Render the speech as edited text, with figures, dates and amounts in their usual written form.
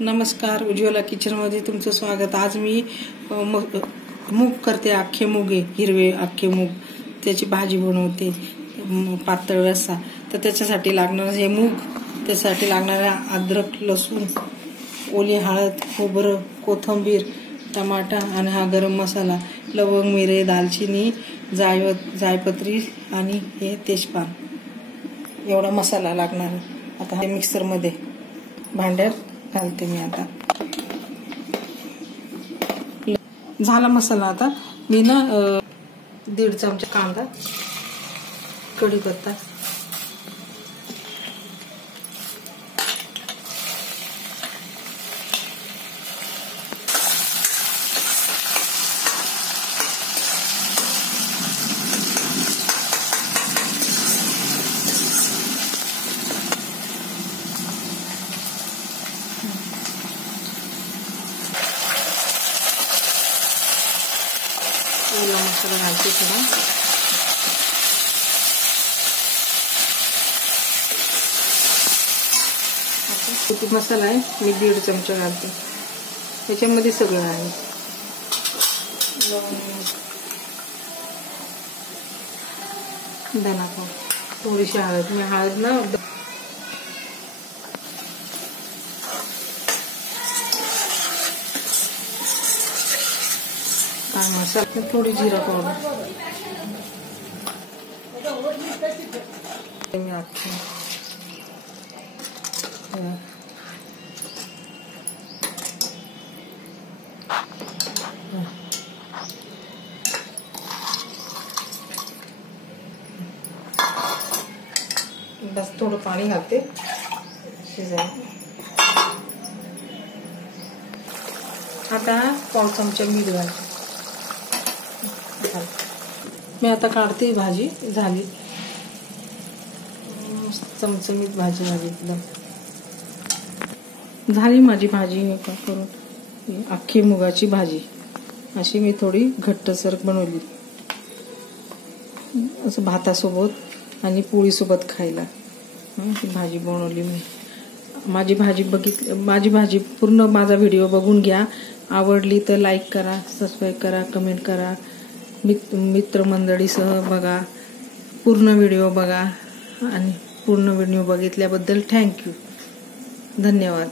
नमस्कार, उज्ज्वला किचनमध्ये तुमचं स्वागत। आज मी मूग करते, अख्खे मूग आहे, हिरवे अख्खे मूग, त्याची भाजी बनवते पातळ रस्सा। तर त्याच्यासाठी लागणार हे मूग, त्यासाठी लागणारा अद्रक, लसूण, ओली हळद, खोबरं, कोथिंबीर, टमाटा आणि हा गरम मसाला, लवंग, मिरे, दालचिनी, जायपत्री आणि हे तेजपान, एवढा मसाला लागणार। आता हे मिक्सरमध्ये भांड्यात घालते मी। आता झाला मसाला। आता मी ना 1.5 चमचा कांदा, कढीपत्ता, ओला मसाला घालते थोडा, किती मसाला आहे मी 1.5 चमचा घालते। त्याच्यामध्ये सगळं आहे, धना पावडर, थोडीशी हळद, मी हळद ना मसाला, थोडी जिरा पावडर, मी अख्खी बस थोडं पाणी घालते शिजायला। आता 1/4 चमचा मीठ घालते। मी आता काढते, भाजी झाली, चमचमीत भाजी झाली, एकदम झाली माझी भाजी। करून अख्खी मुगाची भाजी अशी मी थोडी घट्टसर बनवली, असं भातासोबत आणि पोळीसोबत खायला ही भाजी बनवली मी। माझी भाजी पूर्ण माझा व्हिडिओ बघून घ्या। आवडली तर लाईक करा, सबस्क्राईब करा, कमेंट करा, मित्रमंडळीसह बघा, पूर्ण व्हिडिओ बघा आणि पूर्ण व्हिडिओ बघितल्याबद्दल थँक्यू, धन्यवाद।